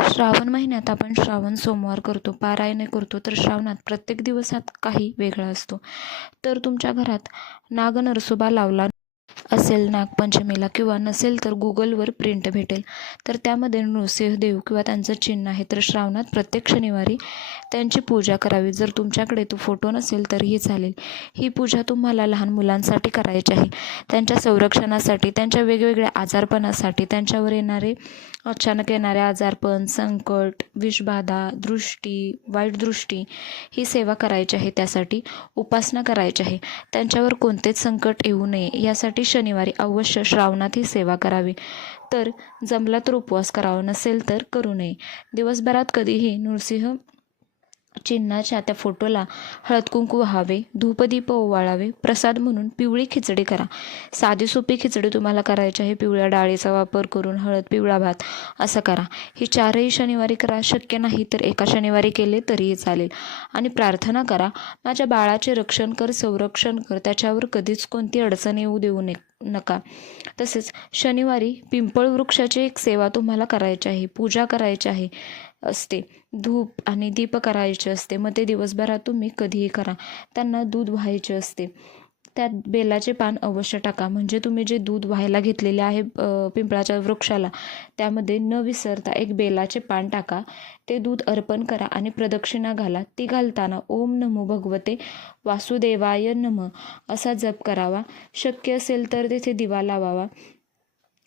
श्रावण महिन्यात आपण श्रावण सोमवार करतो पारायणे करतो तर श्रावणात प्रत्येक दिवसात काही वेगळा असतो. तर तुमच्या घरात नाग नरसोबा लावला असेल नागपंचमीला किंवा नसेल तर गुगलवर प्रिंट भेटेल. तर त्यामध्ये नृसिंहदेव किंवा त्यांचं चिन्ह आहे. तर श्रावणात प्रत्येक शनिवारी त्यांची पूजा करावी. जर तुमच्याकडे तो फोटो नसेल तरीही चालेल. ही पूजा तुम्हाला लहान मुलांसाठी करायची आहे. त्यांच्या संरक्षणासाठी त्यांच्या वेगवेगळ्या आजारपणासाठी त्यांच्यावर येणारे अचानक येणारे आजारपण संकट विषबाधा दृष्टी वाईट दृष्टी ही सेवा करायची आहे त्यासाठी. उपासना करायची आहे. त्यांच्यावर कोणतेच संकट येऊ नये. यासाठी शनिवारी अवश्य श्रावणात ही सेवा करावी. तर जमला तर उपवास करावा नसेल तर करू नये. दिवसभरात कधीही नृसिंह चिन्हाच्या त्या फोटोला हळद कुंकू व्हावे धूपदीप ओवाळावे प्रसाद म्हणून पिवळी खिचडी करा. साधी सोपी खिचडी तुम्हाला करायची आहे पिवळ्या डाळीचा वापर करून हळद पिवळा भात असं करा. ही चारही शनिवारी करा शक्य नाही तर एका शनिवारी केले तरीही चालेल. आणि प्रार्थना करा माझ्या बाळाचे रक्षण कर संरक्षण कर त्याच्यावर कधीच कोणती अडचण येऊ देऊ नये नका. तसेच शनिवारी पिंपळ वृक्षाची एक सेवा तुम्हाला करायची आहे पूजा करायची आहे. असते. धूप आणि दीप करायचे असते. मग ते दिवसभरात तुम्ही कधीही करा. त्यांना दूध व्हायचे असते. त्यात बेलाचे पान अवश्य टाका. म्हणजे तुम्ही जे दूध व्हायला घेतलेले आहे पिंपळाच्या वृक्षाला त्यामध्ये न विसरता एक बेलाचे पान टाका. ते दूध अर्पण करा आणि प्रदक्षिणा घाला. ती घालताना ओम नमो भगवते वासुदेवाय नम असा जप करावा. शक्य असेल तर तिथे दिवा लावावा.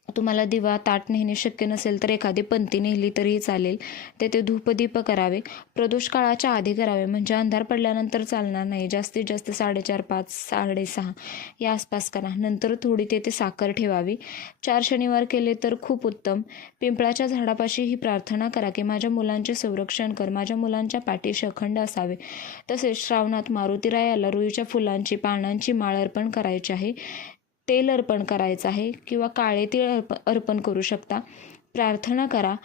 तुम्हाला दिवा ताट नेणे शक्य नसेल तर एखादी पंती नेली तरीही चालेल. तेथे धूपदीप करावे. प्रदोष काळाच्या आधी करावे. म्हणजे अंधार पडल्यानंतर चालणार नाही. जास्तीत जास्त साडेचार पाच साडेसहा या आसपास करा. नंतर थोडी तेथे साखर ठेवावी. चार शनिवार केले तर खूप उत्तम. पिंपळाच्या झाडापाशी ही प्रार्थना करा की माझ्या मुलांचे संरक्षण कर. माझ्या मुलांच्या पाठीशी अखंड असावे. तसेच श्रावणात मारुतीरायाला रुईच्या फुलांची पानांची माळ अर्पण करायची आहे. तेल अर्पण करायचं आहे किंवा काळे तीळ अर्प अर्पण करू शकता. प्रार्थना करा.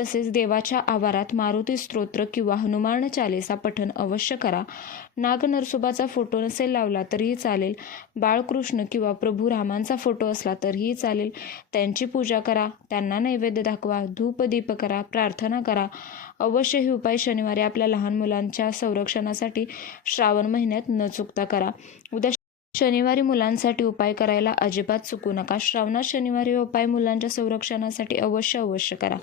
तसेच देवाच्या आवारात मारुती स्तोत्र किंवा हनुमान चालीसा पठण अवश्य करा. नाग नरसोबाचा फोटो नसेल लावला तरीही चालेल. बाळकृष्ण किंवा प्रभू रामांचा फोटो असला तरीही चालेल. त्यांची पूजा करा. त्यांना नैवेद्य दाखवा. धूपदीप करा. प्रार्थना करा. अवश्य ही उपाय शनिवारी आपल्या लहान मुलांच्या संरक्षणासाठी श्रावण महिन्यात न चुकता करा. उद्या शनिवारी मुलांसाठी उपाय करायला अजिबात चुकू नका. श्रावणात शनिवारी उपाय मुलांच्या संरक्षणासाठी अवश्य अवश्य करा.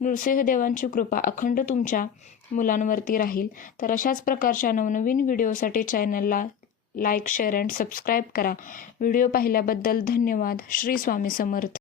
नृसिंहदेवांची कृपा अखंड तुमच्या मुलांवरती राहील. तर अशाच प्रकारच्या नवनवीन व्हिडिओसाठी चॅनलला लाईक शेअर अँड सबस्क्राईब करा. व्हिडिओ पाहिल्याबद्दल धन्यवाद. श्री स्वामी समर्थ.